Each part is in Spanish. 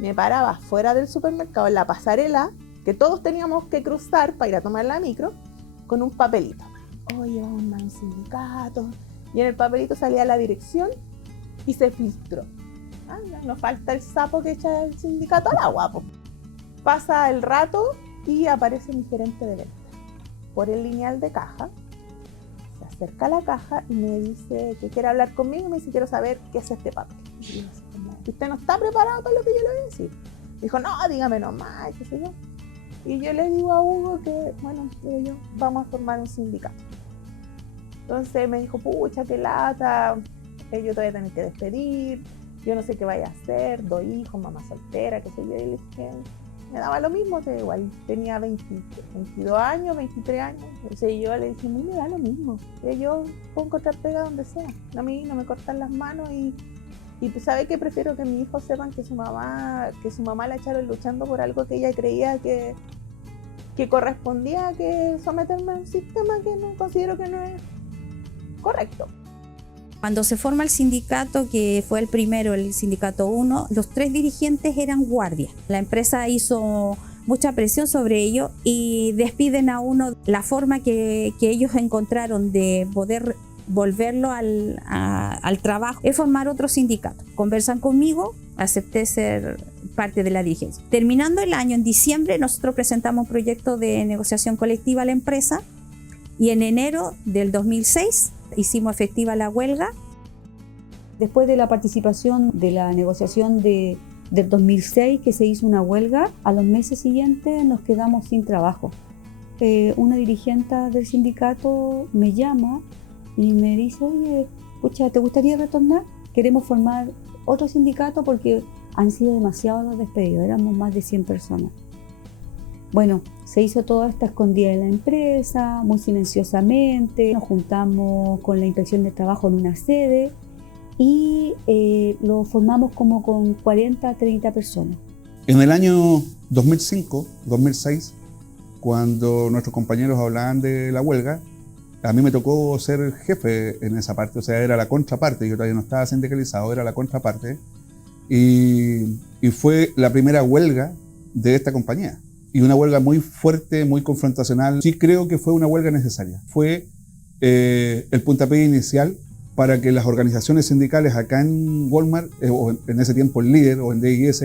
me paraba fuera del supermercado, en la pasarela, que todos teníamos que cruzar para ir a tomar la micro, con un papelito. Oye, vamos a un sindicato. Y en el papelito salía la dirección y se filtró. Ah, ya nos falta el sapo que echa el sindicato al agua. Po. Pasa el rato y aparece mi gerente de ventas por el lineal de caja. Se acerca a la caja y me dice que quiere hablar conmigo y me dice, quiero saber qué es este papel. Y yo así como, ¿usted no está preparado para lo que yo le voy a decir? Dijo, no, dígame nomás, qué sé yo. Y yo le digo a Hugo que, bueno, yo, vamos a formar un sindicato. Entonces me dijo, pucha, qué lata, yo te voy a tener que despedir, yo no sé qué vaya a hacer, 2 hijos, mamá soltera, qué sé yo. Y le dije, me daba lo mismo, que igual tenía 22 años, 23 años. Entonces yo le dije, a mí me da lo mismo, yo puedo encontrar pega donde sea, a mí no me cortan las manos y pues sabe que prefiero que mis hijos sepan que su mamá la echaron luchando por algo que ella creía que correspondía, que someterme a un sistema que no considero que no es correcto. Cuando se forma el sindicato, que fue el primero, el sindicato 1, los 3 dirigentes eran guardias. La empresa hizo mucha presión sobre ellos y despiden a uno. La forma que ellos encontraron de poder volverlo al trabajo es formar otro sindicato. Conversan conmigo, acepté ser parte de la dirigencia. Terminando el año, en diciembre, nosotros presentamos un proyecto de negociación colectiva a la empresa y en enero del 2006 hicimos efectiva la huelga. Después de la participación de la negociación del 2006, que se hizo una huelga, a los meses siguientes nos quedamos sin trabajo. Una dirigente del sindicato me llama y me dice, oye, pucha, ¿te gustaría retornar? Queremos formar otro sindicato porque han sido demasiados los despedidos, éramos más de 100 personas. Bueno, se hizo toda esta escondida en la empresa, muy silenciosamente. Nos juntamos con la inspección de trabajo en una sede y lo formamos como con 40, 30 personas. En el año 2005, 2006, cuando nuestros compañeros hablaban de la huelga, a mí me tocó ser jefe en esa parte, o sea, era la contraparte, yo todavía no estaba sindicalizado, era la contraparte, y fue la primera huelga de esta compañía. Y una huelga muy fuerte, muy confrontacional. Sí creo que fue una huelga necesaria. Fue el puntapié inicial para que las organizaciones sindicales acá en Walmart, o en ese tiempo el Líder o en DIS,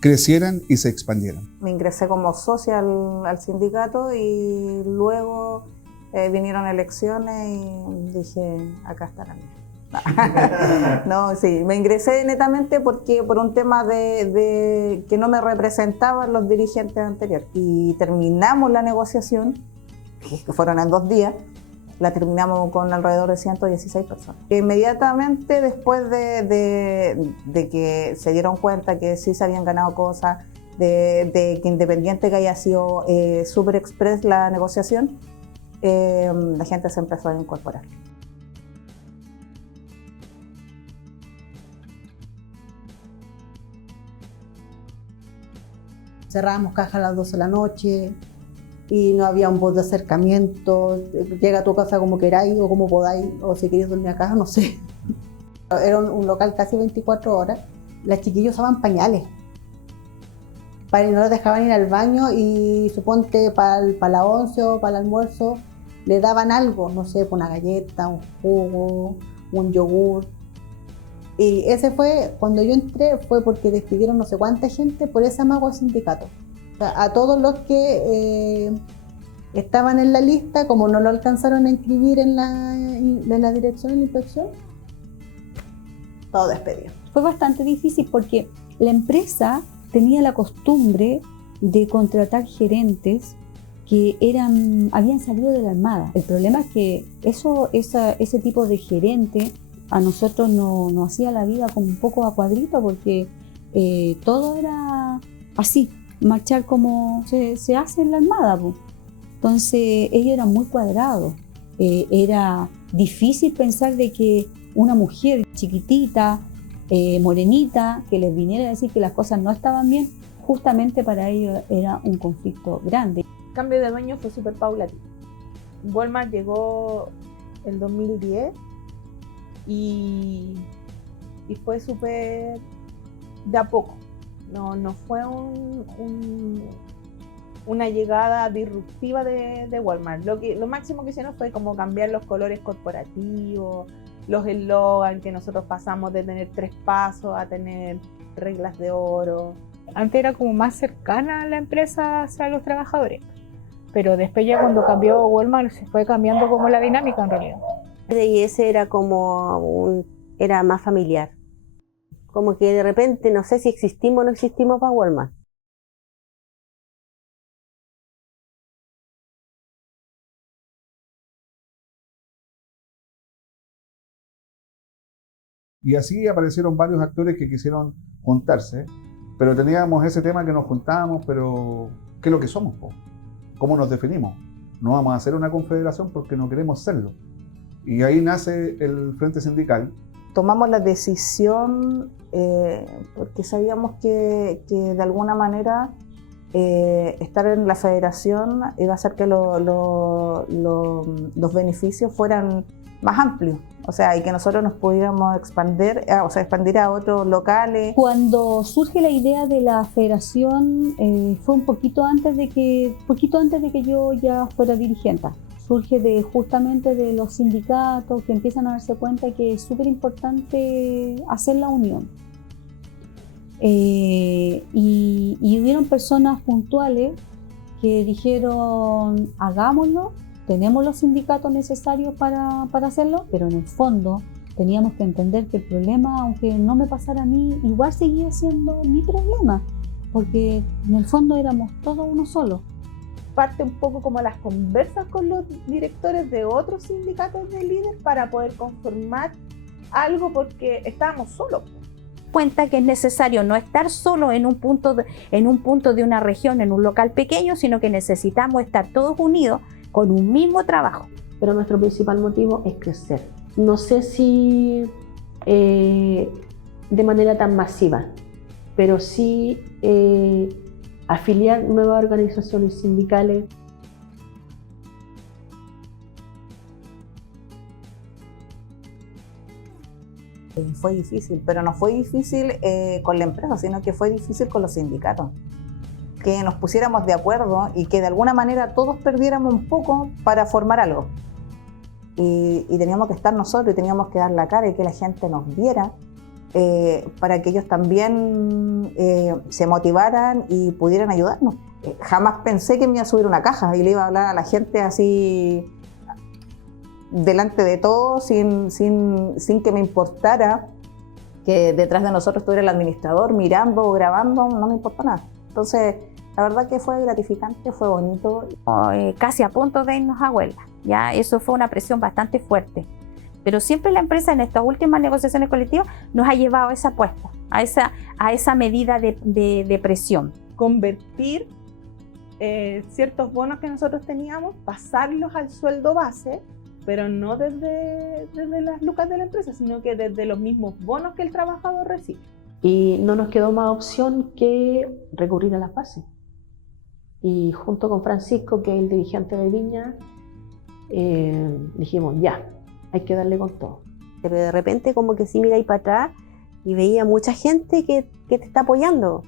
crecieran y se expandieran. Me ingresé como socia al sindicato y luego vinieron elecciones y dije, acá está la mía. No, sí, me ingresé netamente porque por un tema de que no me representaban los dirigentes anteriores. Y terminamos la negociación, que fueron en 2 días, la terminamos con alrededor de 116 personas. Inmediatamente después de que se dieron cuenta que sí se habían ganado cosas, de que independiente que haya sido super express la negociación, la gente se empezó a incorporar. Cerrábamos caja a las 12 de la noche y no había un voz de acercamiento. Llega a tu casa como queráis o como podáis, o si queréis dormir acá, no sé. Era un local casi 24 horas. Las chiquillas usaban pañales. Y no las dejaban ir al baño y suponte para la once o para el almuerzo le daban algo, no sé, una galleta, un jugo, un yogur. Y ese fue, cuando yo entré, fue porque despidieron no sé cuánta gente por ese amago al sindicato. O sea, a todos los que estaban en la lista, como no lo alcanzaron a inscribir en la dirección de la inspección, todo despedido. Fue bastante difícil porque la empresa tenía la costumbre de contratar gerentes que habían salido de la Armada. El problema es que ese tipo de gerente a nosotros nos hacía la vida como un poco a cuadrito porque todo era así, marchar como se hace en la Armada. Pues. Entonces ellos eran muy cuadrados. Era difícil pensar de que una mujer chiquitita, morenita, que les viniera a decir que las cosas no estaban bien, justamente para ellos era un conflicto grande. El cambio de dueño fue súper paulatino. Walmart llegó el 2010 y fue súper de a poco. No fue una llegada disruptiva de Walmart. Lo máximo que hicieron fue como cambiar los colores corporativos, los eslogan, que nosotros pasamos de tener 3 pasos a tener reglas de oro. Antes era como más cercana la empresa hacia los trabajadores, pero después ya cuando cambió Walmart se fue cambiando como la dinámica en realidad. Y ese era era más familiar. Como que de repente no sé si existimos o no existimos para Walmart. Y así aparecieron varios actores que quisieron juntarse, pero teníamos ese tema que nos juntábamos, pero ¿qué es lo que somos, po? ¿Cómo nos definimos? No vamos a hacer una confederación porque no queremos serlo. Y ahí nace el Frente Sindical. Tomamos la decisión porque sabíamos que de alguna manera estar en la federación iba a hacer que los beneficios fueran más amplios, o sea, y que nosotros nos pudiéramos expandir a otros locales. Cuando surge la idea de la federación fue un poquito antes de que yo ya fuera dirigente. Surge justamente de los sindicatos que empiezan a darse cuenta que es súper importante hacer la unión. Y hubieron personas puntuales que dijeron, hagámoslo, tenemos los sindicatos necesarios para hacerlo, pero en el fondo teníamos que entender que el problema, aunque no me pasara a mí, igual seguía siendo mi problema, porque en el fondo éramos todos uno solo. Parte un poco como las conversas con los directores de otros sindicatos de líderes para poder conformar algo, porque estábamos solos. Cuenta que es necesario no estar solo en un punto de una región, en un local pequeño, sino que necesitamos estar todos unidos con un mismo trabajo. Pero nuestro principal motivo es crecer. No sé si de manera tan masiva, pero sí afiliar nuevas organizaciones sindicales. Fue difícil, pero no fue difícil con la empresa, sino que fue difícil con los sindicatos. Que nos pusiéramos de acuerdo y que de alguna manera todos perdiéramos un poco para formar algo. Y teníamos que estar nosotros y teníamos que dar la cara y que la gente nos viera para que ellos también se motivaran y pudieran ayudarnos. Jamás pensé que me iba a subir una caja y le iba a hablar a la gente así delante de todos sin que me importara que detrás de nosotros estuviera el administrador mirando o grabando, no me importó nada. Entonces, la verdad que fue gratificante, fue bonito. Casi a punto de irnos a huelga. Ya eso fue una presión bastante fuerte. Pero siempre la empresa en estas últimas negociaciones colectivas nos ha llevado a esa apuesta, a esa medida de presión. Convertir ciertos bonos que nosotros teníamos, pasarlos al sueldo base, pero no desde las lucas de la empresa, sino que desde los mismos bonos que el trabajador recibe. Y no nos quedó más opción que recurrir a las bases. Y junto con Francisco, que es el dirigente de Viña, dijimos, ya, hay que darle con todo. Pero de repente como que sí mira ahí para atrás y veía mucha gente que te está apoyando.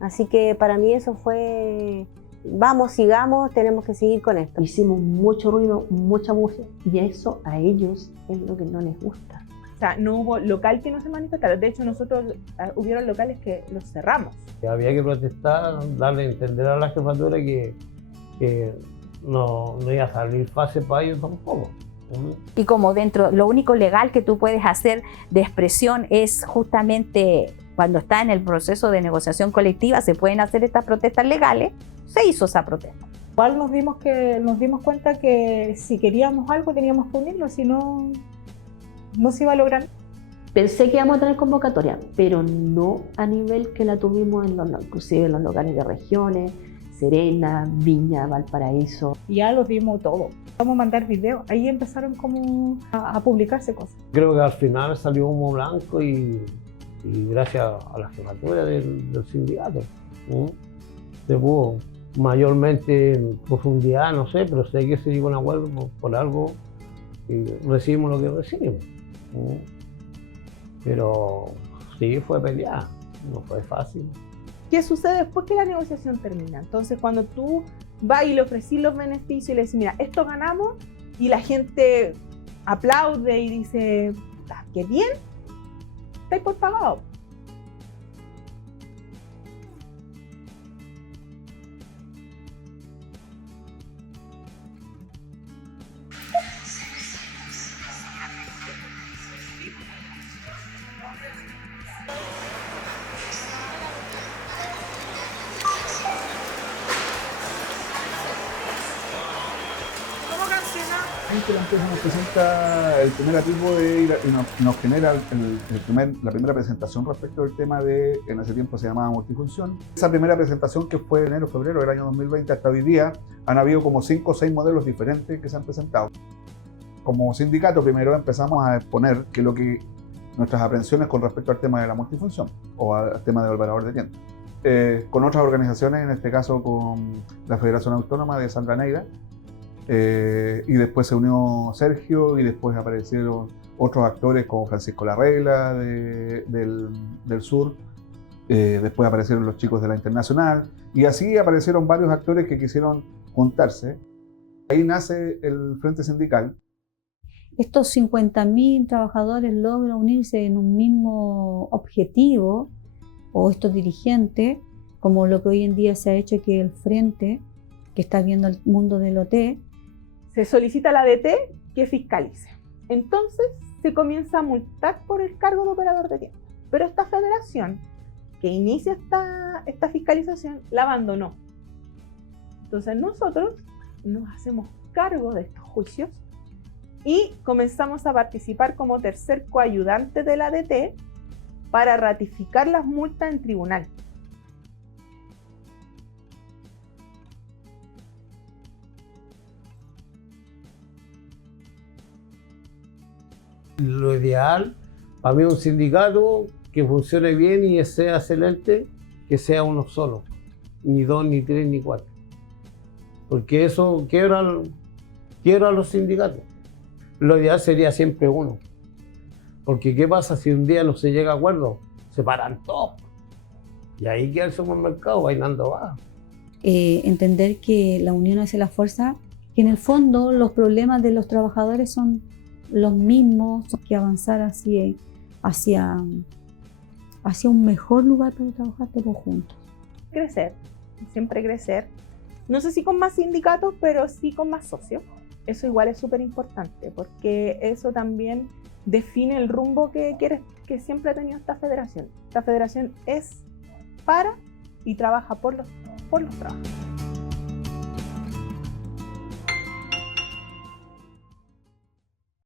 Así que para mí eso fue, vamos, sigamos, tenemos que seguir con esto. Hicimos mucho ruido, mucha bulla, y eso a ellos es lo que no les gusta. O sea, no hubo local que no se manifestara. De hecho, nosotros hubieron locales que los cerramos. Había que protestar, darle a entender a la jefatura que no iba a salir fácil para ellos tampoco. Y como dentro, lo único legal que tú puedes hacer de expresión es justamente cuando está en el proceso de negociación colectiva, se pueden hacer estas protestas legales, se hizo esa protesta. Igual nos dimos cuenta que si queríamos algo teníamos que unirlo, si no, no se iba a lograr. Pensé que íbamos a tener convocatoria, pero no a nivel que la tuvimos inclusive en los locales de regiones, Serena, Viña, Valparaíso. Y ya los dimos todo. Vamos a mandar videos. Ahí empezaron como a publicarse cosas. Creo que al final salió humo blanco y gracias a la jefatura del sindicato. Se pudo mayormente en profundidad, no sé, pero sé que se llegó a una huelga por algo y recibimos lo que recibimos. Pero sí fue pelear, no fue fácil. ¿qué sucede después que la negociación termina? Entonces, cuando tú vas y le ofrecís los beneficios y le decís, mira, esto ganamos, y la gente aplaude y dice, ah, qué bien, estáis por pagado. La empresa nos presenta el primer atisbo y nos genera la primera presentación respecto del tema de, en ese tiempo se llamaba multifunción. Esa primera presentación, que fue enero, febrero del año 2020 hasta hoy día, han habido como 5 o 6 modelos diferentes que se han presentado. Como sindicato primero empezamos a exponer nuestras aprensiones con respecto al tema de la multifunción o al tema del operador de tienda. Con otras organizaciones, en este caso con la Federación Autónoma de Sandra Neira, y después se unió Sergio y después aparecieron otros actores como Francisco Larregla del Sur, después aparecieron los chicos de la Internacional y así aparecieron varios actores que quisieron juntarse. Ahí nace el Frente Sindical. Estos 50.000 trabajadores logran unirse en un mismo objetivo, o estos dirigentes, como lo que hoy en día se ha hecho, que el Frente, que está viendo el mundo del OT, se solicita a la ADT que fiscalice. Entonces se comienza a multar por el cargo de operador de tienda. Pero esta federación que inicia esta fiscalización la abandonó. Entonces nosotros nos hacemos cargo de estos juicios y comenzamos a participar como tercer coayudante de la ADT para ratificar las multas en tribunal. Lo ideal para mí es un sindicato que funcione bien y sea excelente, que sea uno solo, ni 2, ni 3, ni 4. Porque eso quiebra a los sindicatos. Lo ideal sería siempre uno. Porque ¿qué pasa si un día no se llega a acuerdo? Se paran todos. Y ahí queda el supermercado bailando bajo. Entender que la unión hace la fuerza, que en el fondo los problemas de los trabajadores son los mismos, que avanzar hacia un mejor lugar para trabajar todos juntos. Crecer, siempre crecer. No sé si con más sindicatos, pero sí con más socios. Eso igual es súper importante, porque eso también define el rumbo que siempre ha tenido esta federación. Esta federación es para y trabaja por los trabajadores.